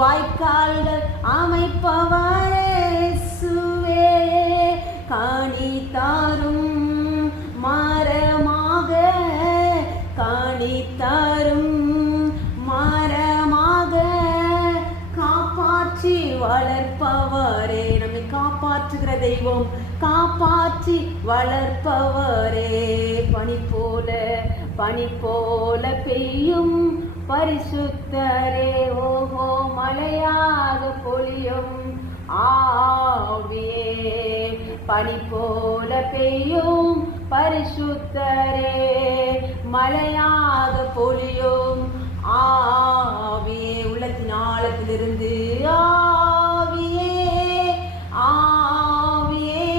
வாய்க்கால்கள் அமைப்பவரே இயேசுவே. காணி தாரும் மரமாக, காணி தாரும் மரமாக, காப்பாற்றி வளர்ப்பவரே. நம்மை காப்பாற்றுகிற தெய்வம், காப்பாற்றி வளர்ப்பவரே. பனி போல பெய்யும் பரிசுத்தரே. ஓஹோ மழையாக பொழியும் ஆவியே. பனி போல பெய்யும் பரிசுத்தரே, மழையாக பொழியும் ஆவியே. உள்ளத்தின் ஆழத்திலிருந்து ஆவியே ஆவியே,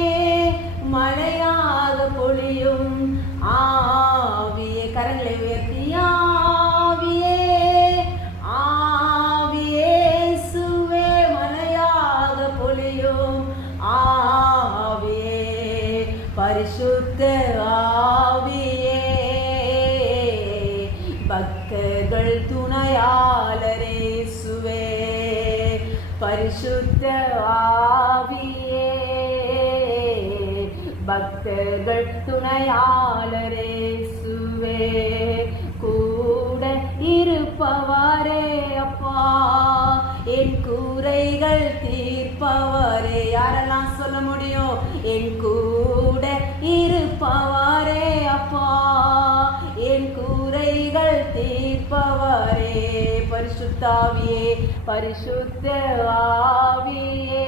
மழையாக பொழியும் ஆவியே. கரங்களை உயர்த்தி ஆவியே ஆவியே சுவே, மழையாக பொழியும் ஆவியே. பரிசுத்த ஆவியே, பக்தர்கள் துணையாளரே சுவே. பரிசுத்த ஆவியே, பக்தர்கள் துணையாளரே சுவே. கூட இருப்பவரே அப்பா, என் கூரைகள் தீர்ப்பவரே. யாரெல்லாம் சொல்ல முடியும்? என் கூட இருப்பவரே அப்பா, என் கூரைகள் தீர்ப்பவரே. பரிசுத்த ஆவியே, பரிசுத்த ஆவியே,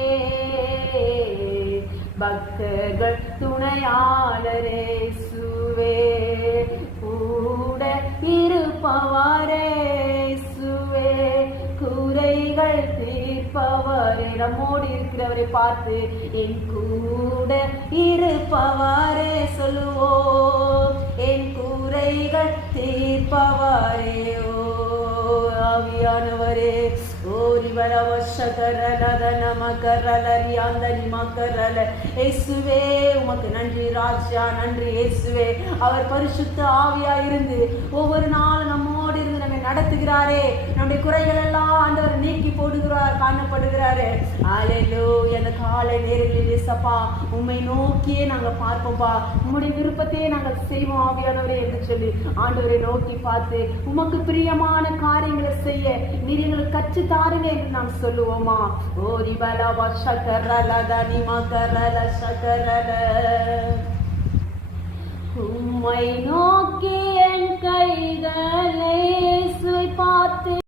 பக்தர்கள் துணையாளரே சுவே. கூட இருப்பவரே சுவே, கூரைகள் தீர்ப்பவரே. நம்மோடு இருக்கிறவரை பார்த்து என் கூட இருப்பவரே சொல்லுவோம். என் கூரைகள் தீர்ப்பவரே. ஓ ஆவியானவரே, உமக்கு நன்றி ராஜா, நன்றி இயேசுவே. அவர் பரிசுத்த ஆவியா இருந்து ஒவ்வொரு நாளும் நம்மோடு இருந்து நம்மை நடத்துகிறாரே. நம்முடைய குறைகள் எல்லாம் ஆண்டவர் நீக்கி போடுகிறார், காணப்படுகிறாரு. அல்லேலூயா. அந்த காலை நேரங்களில் இயேசப்பா உம்மை நோக்கியே நாங்கள் பார்ப்போம்பா. உம்முடைய விருப்பத்தையே நாங்கள் செய்வோம் ஆவியானவரே என்று சொல்லி ஆண்டவரை நோக்கி பார்த்து உமக்கு பிரியமான காரியங்களை செய்ய நீர் எங்களுக்கு கற்று தாருங்க என்று நாம் சொல்லுவோமா? ஓ ரிபலவ ஷகரல தனிமா கரல ஷகரல. உம்மை நோக்கி என் கைகளை பார்த்து